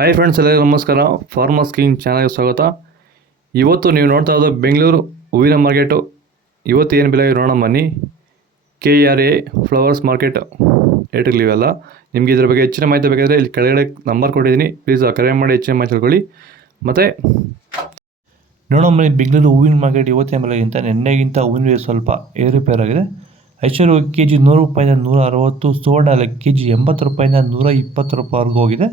Hi friends, ಎಲ್ಲರಿಗೂ ನಮಸ್ಕಾರ. Farmers king ಚಾನಲ್ಗೆ ಸ್ವಾಗತ. ಇವತ್ತು ನೀವು ನೋಡ್ತಾ ಇರೋದು ಬೆಂಗಳೂರು ಹೂವಿನ ಮಾರ್ಕೆಟು. ಇವತ್ತು ಏನು ಬೆಲೆ ನೋಡೋಣ ಬನ್ನಿ. KRA ಫ್ಲವರ್ಸ್ ಮಾರ್ಕೆಟ್ ರೇಟ್ಗಳಿವೆಲ್ಲ. ನಿಮಗೆ ಇದ್ರ ಬಗ್ಗೆ ಹೆಚ್ಚಿನ ಮಾಹಿತಿ ಬೇಕಾದರೆ ಇಲ್ಲಿ ಕೆಳಗಡೆ ನಂಬರ್ ಕೊಟ್ಟಿದ್ದೀನಿ, ಪ್ಲೀಸ್ ಕರೆ ಮಾಡಿ ಹೆಚ್ಚಿನ ಮಾಹಿತಿ ತಿಳ್ಕೊಳ್ಳಿ. ಮತ್ತು ನೋಡೋಣ ಬನ್ನಿ, ಬೆಂಗಳೂರು ಹೂವಿನ ಮಾರ್ಕೆಟ್ ಇವತ್ತಿನ ಬೆಲೆಗಿಂತ ನಿನ್ನೆಗಿಂತ ಹೂವಿನ ಬೆಲೆ ಸ್ವಲ್ಪ ಏರುಪೇರಾಗಿದೆ. ಐಶ್ವರ್ಯ ಕೆಜಿ 100 ರೂಪಾಯಿಂದ 160, ಸುವರ್ಣ ಕೆಜಿ 80 ರೂಪಾಯಿಂದ 120 ರೂಪಾಯಿವರೆಗೂ ಹೋಗಿದೆ.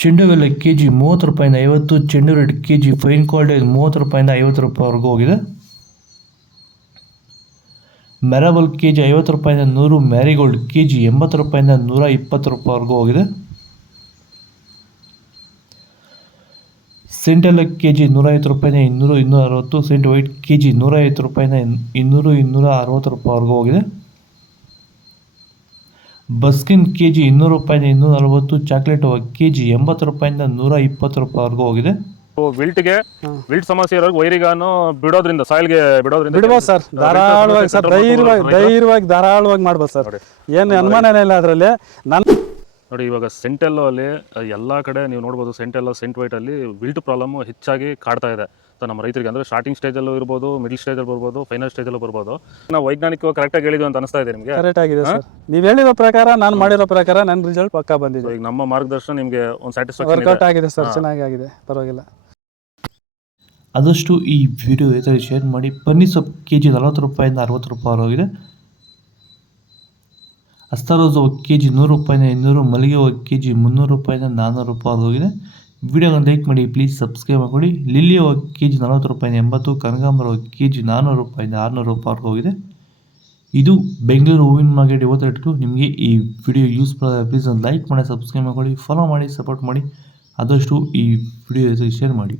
ಚೆಂಡು ಬೆಲ್ಲ ಕೆಜಿ 30 ರೂಪಾಯಿಂದ 50, ಚೆಂಡು ರೆಡ್ ಕೆಜಿ ಫೈನ್ ಕ್ವಾಲಿಟಿ 30 ರೂಪಾಯಿಂದ 50 ರೂಪಾಯಿವರೆಗೂ ಹೋಗಿದೆ. ಮೆರಾಬಲ್ ಕೆಜಿ 50 ರೂಪಾಯಿಂದ 100, ಮ್ಯಾರಿಗೋಲ್ಡ್ ಕೆಜಿ 80 ರೂಪಾಯಿಂದ 120 ರೂಪಾಯಿವರೆಗೂ ಹೋಗಿದೆ. ಸೆಂಟೆಲ್ಲ ಕೆಜಿ 150 ರೂಪಾಯಿಂದ 200, 260, ಸೆಂಟ್ ವೈಟ್ ಕೆಜಿ 150 ರೂಪಾಯಿಂದ 200, 260 ರೂಪಾಯಿವರೆಗೂ ಹೋಗಿದೆ. ಬಸ್ಕಿನ್ ಕೆಜಿ 200 ರೂಪಾಯಿಂದ 240, ಚಾಕ್ಲೇಟ್ ಕೆಜಿ 80 ರೂಪಾಯಿಂದ 120 ರೂಪಾಯಿವರೆಗೂ ಹೋಗಿದೆ. ವಿಲ್ಟ್ ಸಮಸ್ಯೆ ಇರೋರು ವೈರಿಗಾನು ಬಿಡೋದ್ರಿಂದ ಸಾಯಿಲ್ಗೆ ಬಿಡ್ಬೋದು ಸರ್, ಧಾರಾಳವಾಗಿ ಸರ್, ಧೈರ್ಯವಾಗಿ ಧಾರಾಳವಾಗಿ ಮಾಡ್ಬೋದು ಸರ್, ಏನು ಅನುಮಾನನೇ ಇಲ್ಲ ಅದರಲ್ಲಿ. ನೋಡಿ, ಇವಾಗ ಸೆಂಟೆಲ್ಲೋ ಅಲ್ಲಿ ಎಲ್ಲ ಕಡೆ ನೀವು ನೋಡ್ಬೋದು, ಸೆಂಟೆಲ್ಲೋ ಸೆಂಟ್ ವೈಟ್ ಅಲ್ಲಿ ವಿಲ್ಟ್ ಪ್ರಾಬ್ಲಮ್ ಹೆಚ್ಚಾಗಿ ಕಾಡ್ತಾ ಇದೆ ನಮ್ಮ ರೈತರಿಗೆ. ಅಂದ್ರೆ ಸ್ಟಾರ್ಟಿಂಗ್ ಸ್ಟೇಜಲ್ಲೂ ಇರ್ಬೋದು, ಮಿಡಲ್ ಸ್ಟೇಜಲ್ಲಿ ಬರ್ಬೋದು, ಫೈನಲ್ ಸ್ಟೇಜಲ್ಲೂ ಬರ್ಬೋದು. ನಾವು ವೈಜ್ಞಾನಿಕವಾಗಿ ಕರೆಕ್ಟಾಗಿ ಹೇಳಿದ್ವಿ ಅಂತ ಅನಿಸ್ತಾ ಇದೆ ನಿಮಗೆ? ಕರೆಕ್ಟ್ ಆಗಿದೆ ಸರ್, ನೀವು ಹೇಳಿರೋ ಪ್ರಕಾರ, ನಾನು ಮಾಡಿರೋ ಪ್ರಕಾರ ನನ್ನ ರಿಸಲ್ಟ್ ಪಕ್ಕಾ ಬಂದಿದೆ. ಈಗ ನಮ್ಮ ಮಾರ್ಗದರ್ಶನ ನಿಮಗೆ ಒಂದು ಸ್ಯಾಟಿಸ್ಫ್ಯಾಕ್ಷನ್ ವರ್ಕೌಟ್ ಆಗಿದೆ ಸರ್, ಚೆನ್ನಾಗಿ ಆಗಿದೆ, ಪರವಾಗಿಲ್ಲ. ಆದಷ್ಟು ಈ ವಿಡಿಯೋ ಜೊತೆ ಶೇರ್ ಮಾಡಿ. ಪನ್ನೀರ್ ಸೊಪ್ಪು ಕೆಜಿ 40 ರೂಪಾಯಿಂದ 60 ರೂಪಾಯಿವರೆಗಿದೆ. ಅಸ್ತಾರೋಸ್ ಕೆಜಿ 100 ರೂಪಾಯಿಂದ 200, ಮಲ್ಲಿಗೆ ಹೂವು ಕೆಜಿ 300 ರೂಪಾಯಿಂದ 400 ರೂಪಾಯಿವರೆಗಿದೆ. ವಿಡಿಯೋನ ಲೈಕ್ ಮಾಡಿ, ಪ್ಲೀಸ್ ಸಬ್ಸ್ಕ್ರೈಬ್ ಮಾಡಿ. ಲಿಲ್ಲಿ ಹೂವು ಕೆಜಿ 40 ರೂಪಾಯಿಂದ 80, ಕನಕಾಂಬರ ಕೆಜಿ 400 ರೂಪಾಯಿಂದ 600 ರೂಪಾಯಿವರೆಗೂ ಹೋಗಿದೆ. ಇದು ಬೆಂಗಳೂರು ಹೂವಿನ ಮಾರ್ಕೆಟ್ ಇವತ್ತು ರೇಟ್ಗಳು. ನಿಮಗೆ ಈ ವಿಡಿಯೋ ಯೂಸ್ಫುಲ್ ಆದರೆ ಪ್ಲೀಸ್ ಒಂದು ಲೈಕ್ ಮಾಡಿ, ಸಬ್ಸ್ಕ್ರೈಬ್ ಮಾಡಿ, ಫಾಲೋ ಮಾಡಿ, ಸಪೋರ್ಟ್ ಮಾಡಿ. ಆದಷ್ಟು ಈ ವಿಡಿಯೋ ಶೇರ್ ಮಾಡಿ.